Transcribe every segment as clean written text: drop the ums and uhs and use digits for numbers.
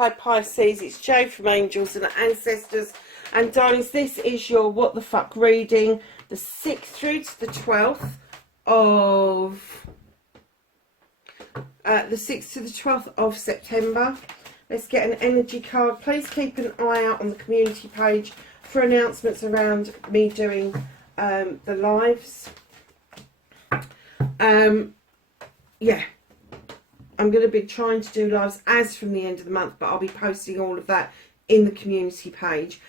Hi Pisces, it's Jo from Angels and Ancestors. And darlings, this is your What the Fuck reading, the 6th through to the 12th of September. Let's get an energy card. Please keep an eye out on the community page for announcements around me doing the lives. Yeah, I'm going to be trying to do lives as from the end of the month, but I'll be posting all of that in the community page.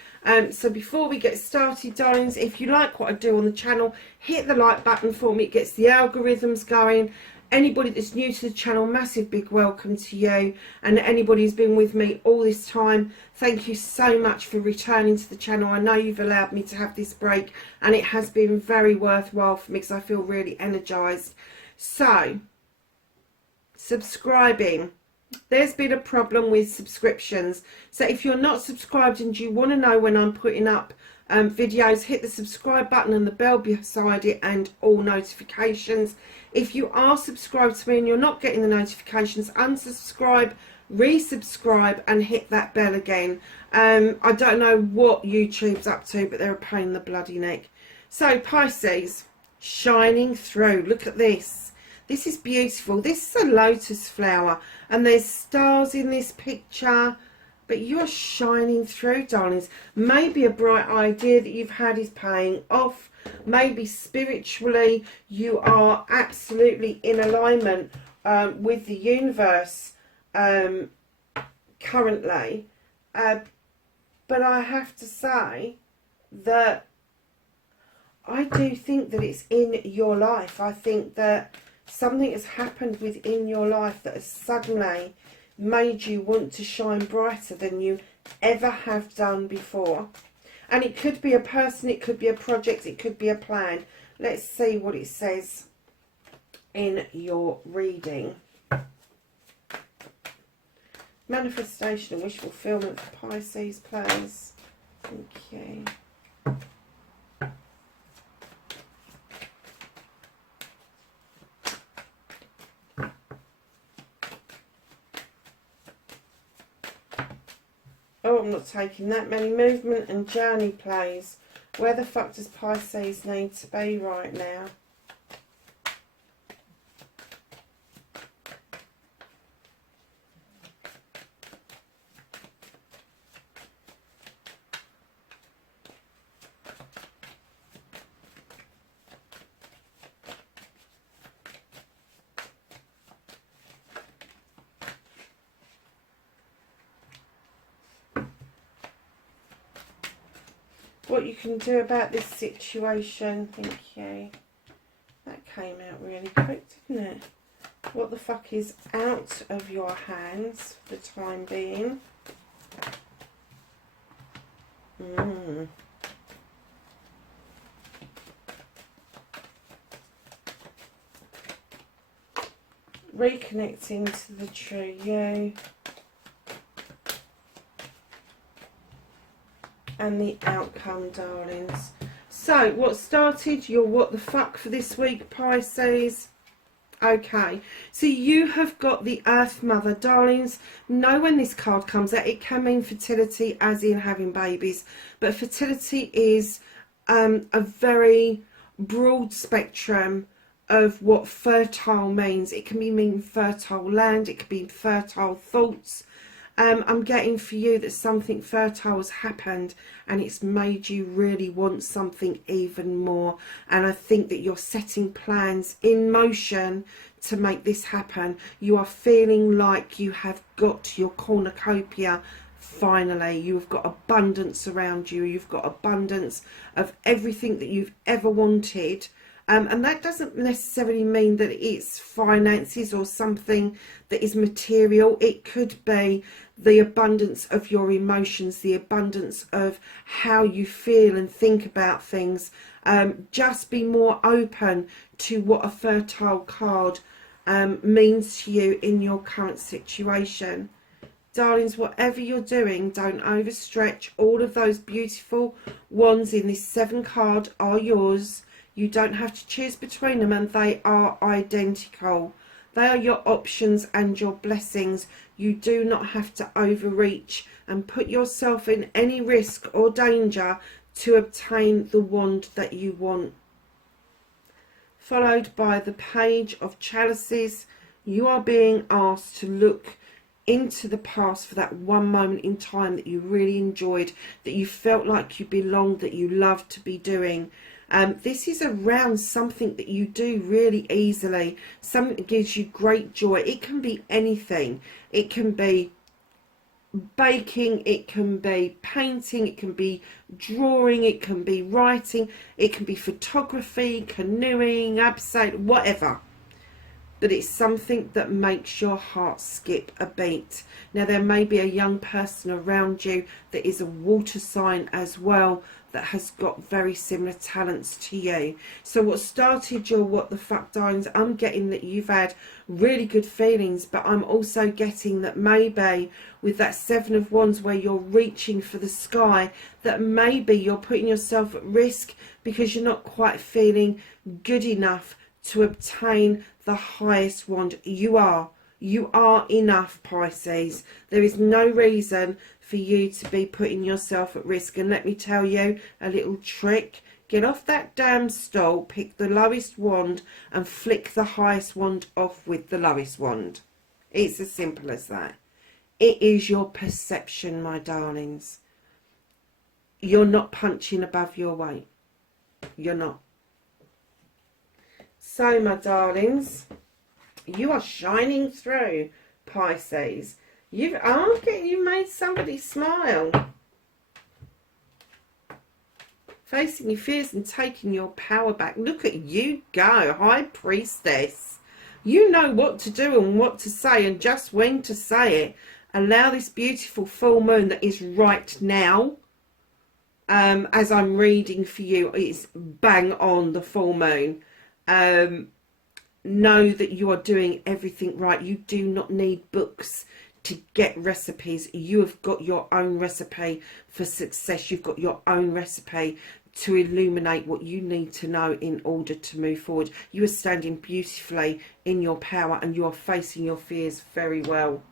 So before we get started, darlings, if you like what I do on the channel, hit the like button for me. It gets the algorithms going. Anybody that's new to the channel, massive big welcome to you. And anybody who's been with me all this time, thank you so much for returning to the channel. I know you've allowed me to have this break, and it has been very worthwhile for me because I feel really energized. So, subscribing. There's been a problem with subscriptions. So if you're not subscribed and you want to know when I'm putting up videos, hit the subscribe button and the bell beside it and all notifications. If you are subscribed to me and you're not getting the notifications, unsubscribe, resubscribe and hit that bell again. I don't know what YouTube's up to, but they're a pain in the bloody neck. So Pisces, shining through. Look at this. This is beautiful. This is a lotus flower and there's stars in this picture, but you are shining through, darlings. Maybe a bright idea that you've had is paying off. Maybe spiritually you are absolutely in alignment with the universe currently. But I have to say that I do think that it's in your life. I think that something has happened within your life that has suddenly made you want to shine brighter than you ever have done before. And it could be a person, it could be a project, it could be a plan. Let's see what it says in your reading. Manifestation and wish fulfillment for Pisces, please. Thank you. Oh, I'm not taking that many. Movement and journey, please. Where the fuck does Pisces need to be right now? What you can do about this situation. Thank you. That came out really quick, didn't it? What the fuck is out of your hands for the time being? Reconnecting to the true you. And the outcome, darlings. So what started your what the fuck for this week, Pisces? Okay, so you have got the Earth Mother, darlings. Know when this card comes out, it can mean fertility as in having babies, but fertility is a very broad spectrum of what fertile means. It can mean fertile land, it can be fertile thoughts. I'm getting for you that something fertile has happened and it's made you really want something even more. And I think that you're setting plans in motion to make this happen. You are feeling like you have got your cornucopia finally. You've got abundance around you. You've got abundance of everything that you've ever wanted. And that doesn't necessarily mean that it's finances or something that is material. It could be the abundance of your emotions, the abundance of how you feel and think about things. Just be more open to what a fertile card means to you in your current situation. Darlings, whatever you're doing, don't overstretch. All of those beautiful wands in this 7 card are yours. You don't have to choose between them, and they are identical. They are your options and your blessings. You do not have to overreach and put yourself in any risk or danger to obtain the wand that you want. Followed by the Page of Chalices. You are being asked to look into the past for that one moment in time that you really enjoyed, that you felt like you belonged, that you loved to be doing. This is around something that you do really easily, something that gives you great joy. It can be anything. It can be baking, it can be painting, it can be drawing, it can be writing, it can be photography, canoeing, abseil, whatever. But it's something that makes your heart skip a beat. Now, there may be a young person around you that is a water sign as well, that has got very similar talents to you. So what started your what the fuck darlings, I'm getting that you've had really good feelings, but I'm also getting that maybe with that Seven of Wands where you're reaching for the sky, that maybe you're putting yourself at risk because you're not quite feeling good enough to obtain the highest wand. You are enough, Pisces. There is no reason for you to be putting yourself at risk. And let me tell you a little trick. Get off that damn stool, pick the lowest wand and flick the highest wand off with the lowest wand. It's as simple as that. It is your perception, my darlings. You're not punching above your weight. You're not. So, my darlings, you are shining through, Pisces. You've made somebody smile. Facing your fears and taking your power back. Look at you go, High Priestess. You know what to do and what to say and just when to say it. Allow this beautiful full moon that is right now. As I'm reading for you, it's bang on the full moon. Know that you are doing everything right. You do not need books to get recipes. You have got your own recipe for success. You've got your own recipe to illuminate what you need to know in order to move forward. You are standing beautifully in your power and you are facing your fears very well.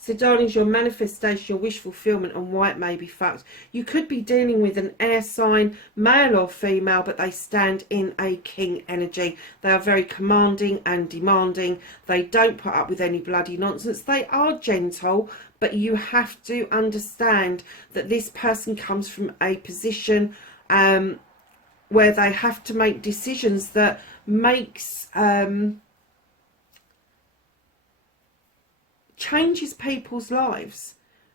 So, darlings, your manifestation, your wish fulfillment and why it may be fucked. You could be dealing with an air sign, male or female, but they stand in a king energy. They are very commanding and demanding. They don't put up with any bloody nonsense. They are gentle, but you have to understand that this person comes from a position where they have to make decisions that makes... changes people's lives.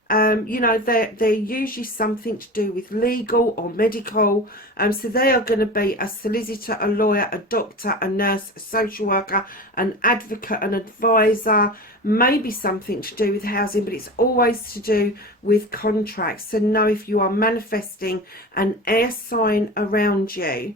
You know, they're usually something to do with legal or medical. So they are going to be a solicitor, a lawyer, a doctor, a nurse, a social worker, an advocate, an advisor, maybe something to do with housing, but it's always to do with contracts. So know if you are manifesting an air sign around you,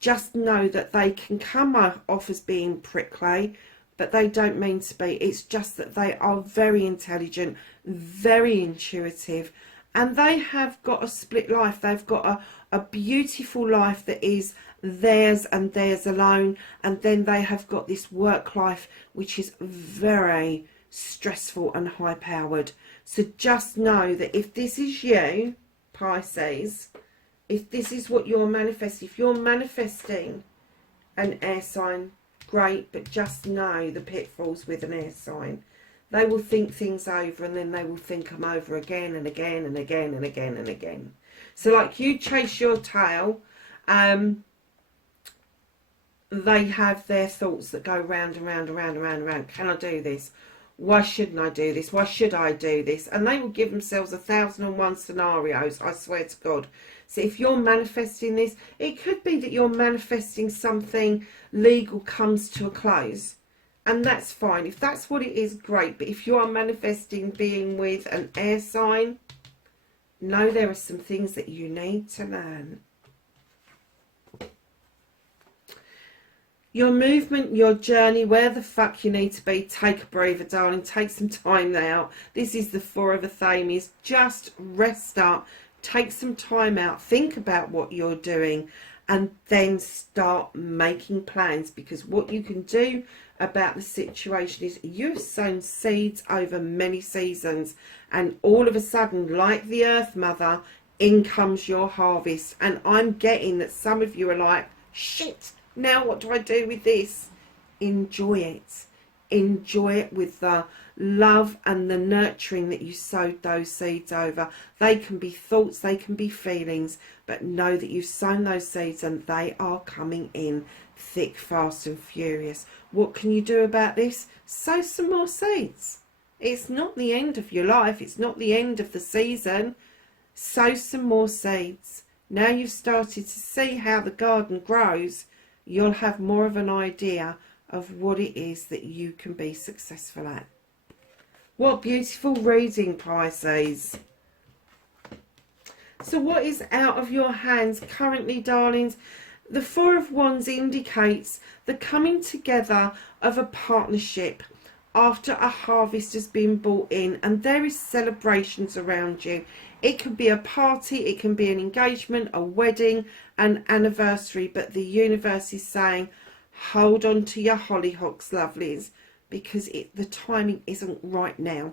just know that they can come off as being prickly, but they don't mean to be. It's just that they are very intelligent, very intuitive, and they have got a split life. They've got a beautiful life that is theirs and theirs alone, and then they have got this work life which is very stressful and high powered. So just know that if this is you, Pisces, if this is what you're manifesting, if you're manifesting an air sign, great, but just know the pitfalls with an air sign. They will think things over and then they will think them over again and again and again and again and again. So like you chase your tail, they have their thoughts that go round and round and round and round and round. Can I do this? Why shouldn't I do this? Why should I do this? And they will give themselves 1,001 scenarios, I swear to God. So if you're manifesting this, it could be that you're manifesting something legal comes to a close. And that's fine. If that's what it is, great. But if you are manifesting being with an air sign, know there are some things that you need to learn. Your movement, your journey, where the fuck you need to be, take a breather, darling. Take some time out. This is the Four of Athames. Just rest up. Take some time out. Think about what you're doing and then start making plans, because what you can do about the situation is you've sown seeds over many seasons, and all of a sudden, like the Earth Mother, in comes your harvest. And I'm getting that some of you are like, shit, now what do I do with this? Enjoy it. Enjoy it with the love and the nurturing that you sowed those seeds over. They can be thoughts, they can be feelings, but know that you've sown those seeds and they are coming in thick, fast and furious. What can you do about this? Sow some more seeds. It's not the end of your life. It's not the end of the season. Sow some more seeds. Now you've started to see how the garden grows, you'll have more of an idea of what it is that you can be successful at. What beautiful reading, Pisces. So what is out of your hands currently, darlings? The Four of Wands indicates the coming together of a partnership after a harvest has been brought in, and there is celebrations around you. It can be a party, it can be an engagement, a wedding, an anniversary, but the universe is saying, hold on to your hollyhocks, lovelies, because the timing isn't right now.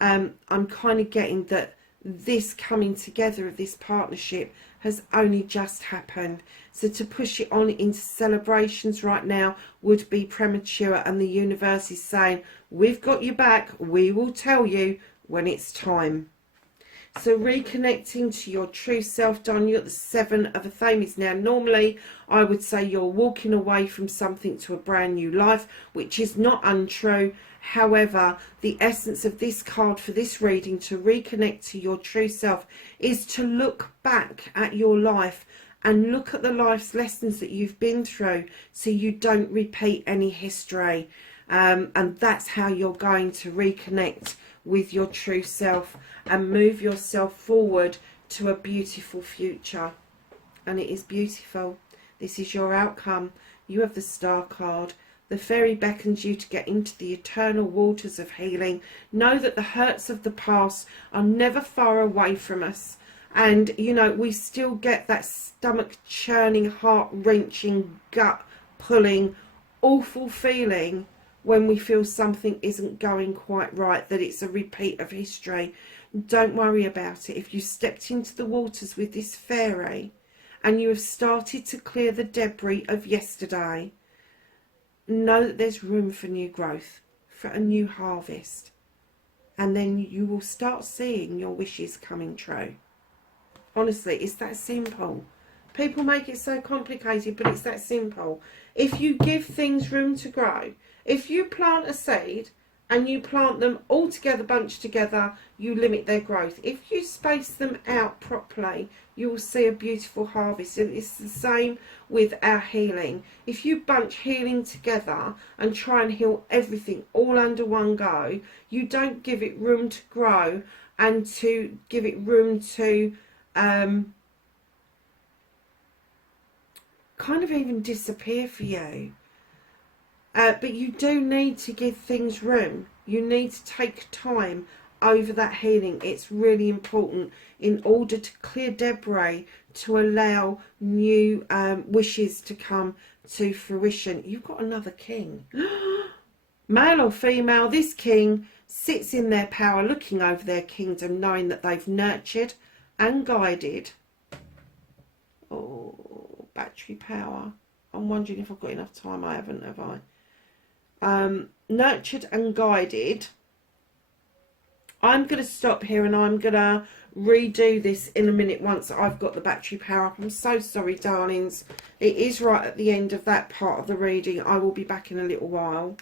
I'm kind of getting that this coming together of this partnership has only just happened. So to push it on into celebrations right now would be premature, and the universe is saying, we've got your back, we will tell you when it's time. So reconnecting to your true self, darling, you're at the Seven of Athames. Now, normally I would say you're walking away from something to a brand new life, which is not untrue. However, the essence of this card for this reading, to reconnect to your true self, is to look back at your life and look at the life's lessons that you've been through so you don't repeat any history. And that's how you're going to reconnect with your true self and move yourself forward to a beautiful future. And it is beautiful. This is your outcome. You have the Star card. The fairy beckons you to get into the eternal waters of healing. Know that the hurts of the past are never far away from us. And, you know, we still get that stomach churning, heart wrenching, gut pulling, awful feeling when we feel something isn't going quite right, that it's a repeat of history. Don't worry about it. If you stepped into the waters with this fairy and you have started to clear the debris of yesterday, know that there's room for new growth, for a new harvest. And then you will start seeing your wishes coming true. Honestly, it's that simple. People make it so complicated, but it's that simple. If you give things room to grow, if you plant a seed and you plant them all together, bunched together, you limit their growth. If you space them out properly, you will see a beautiful harvest. And it's the same with our healing. If you bunch healing together and try and heal everything all under one go, you don't give it room to grow and to give it room to kind of even disappear for you. But you do need to give things room. You need to take time over that healing. It's really important in order to clear debris, to allow new wishes to come to fruition. You've got another king. Male or female, this king sits in their power, looking over their kingdom, knowing that they've nurtured and guided. Oh, battery power. I'm wondering if I've got enough time. I haven't, have I? Nurtured and guided. I'm going to stop here and I'm going to redo this in a minute once I've got the battery power up. I'm so sorry, darlings. It is right at the end of that part of the reading. I will be back in a little while.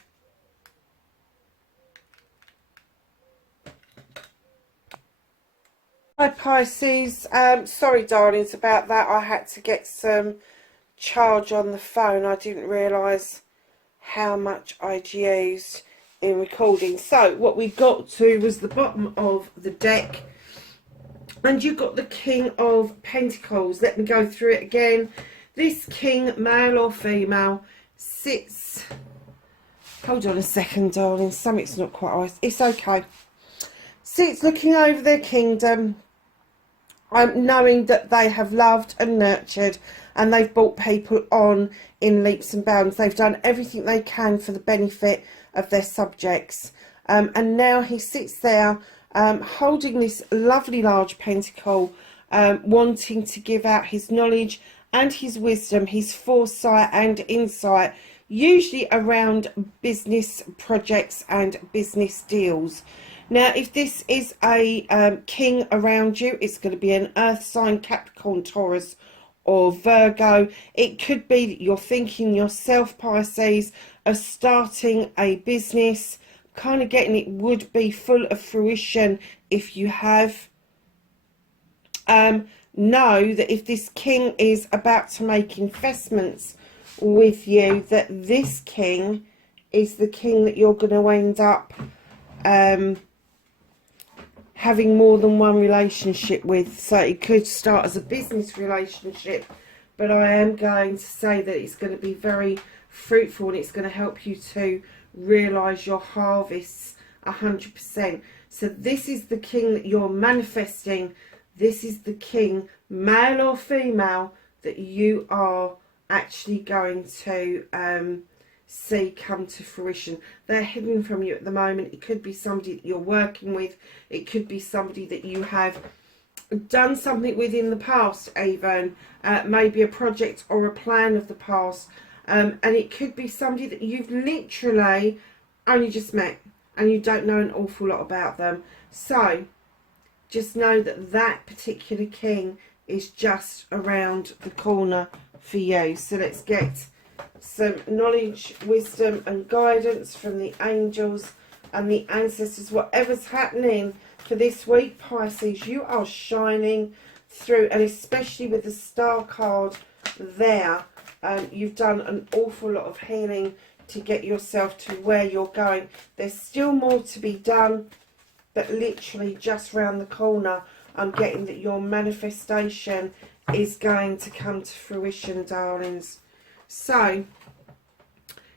Hi, Pisces. Sorry, darlings, about that. I had to get some charge on the phone. I didn't realise how much I'd used in recording. So what we got to was the bottom of the deck, and you got the King of Pentacles. Let me go through it again. This king, male or female, sits, hold on a second, darling, something's not quite right, it's okay, sits looking over their kingdom, knowing that they have loved and nurtured and they've brought people on in leaps and bounds. They've done everything they can for the benefit of their subjects. And now he sits there holding this lovely large pentacle, wanting to give out his knowledge and his wisdom, his foresight and insight, usually around business projects and business deals. Now, if this is a king around you, it's going to be an earth sign, Capricorn, Taurus or Virgo. It could be that you're thinking yourself, Pisces, of starting a business, kind of getting it would be full of fruition if you have. Know that if this king is about to make investments with you, that this king is the king that you're going to end up having more than one relationship with. So it could start as a business relationship, but I am going to say that it's going to be very fruitful and it's going to help you to realise your harvests 100%. So this is the king that you're manifesting. This is the king, male or female, that you are actually going to see come to fruition. They're hidden from you at the moment. It could be somebody that you're working with. It could be somebody that you have done something with in the past, even maybe a project or a plan of the past, and it could be somebody that you've literally only just met and you don't know an awful lot about them. So just know that that particular king is just around the corner for you. So let's get some knowledge, wisdom and guidance from the angels and the ancestors. Whatever's happening for this week, Pisces, you are shining through, and especially with the star card there, you've done an awful lot of healing to get yourself to where you're going. There's still more to be done, but literally just round the corner, I'm getting that your manifestation is going to come to fruition, darlings. So,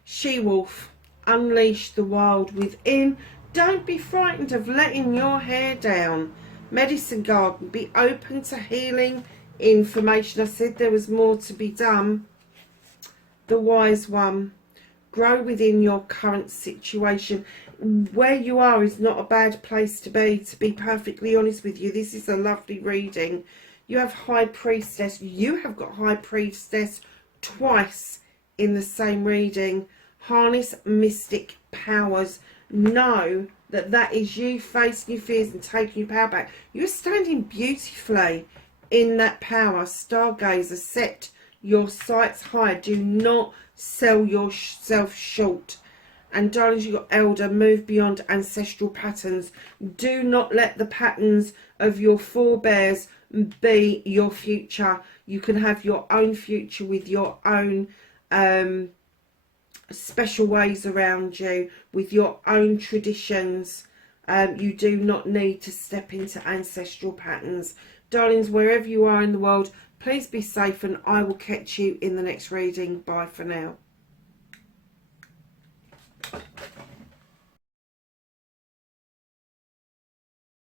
she-wolf, unleash the wild within. Don't be frightened of letting your hair down. Medicine garden, be open to healing information. I said there was more to be done. The wise one, grow within your current situation. Where you are is not a bad place to be perfectly honest with you. This is a lovely reading. You have High Priestess. You have got High Priestess twice in the same reading. Harness mystic powers. Know that that is you facing your fears and taking your power back. You're standing beautifully in that power. Stargazer, set your sights high. Do not sell yourself short. And darlings, you've got Elder, move beyond ancestral patterns. Do not let the patterns of your forebears be your future. You can have your own future with your own special ways around you, with your own traditions. You do not need to step into ancestral patterns. Darlings, wherever you are in the world, please be safe, and I will catch you in the next reading. Bye for now.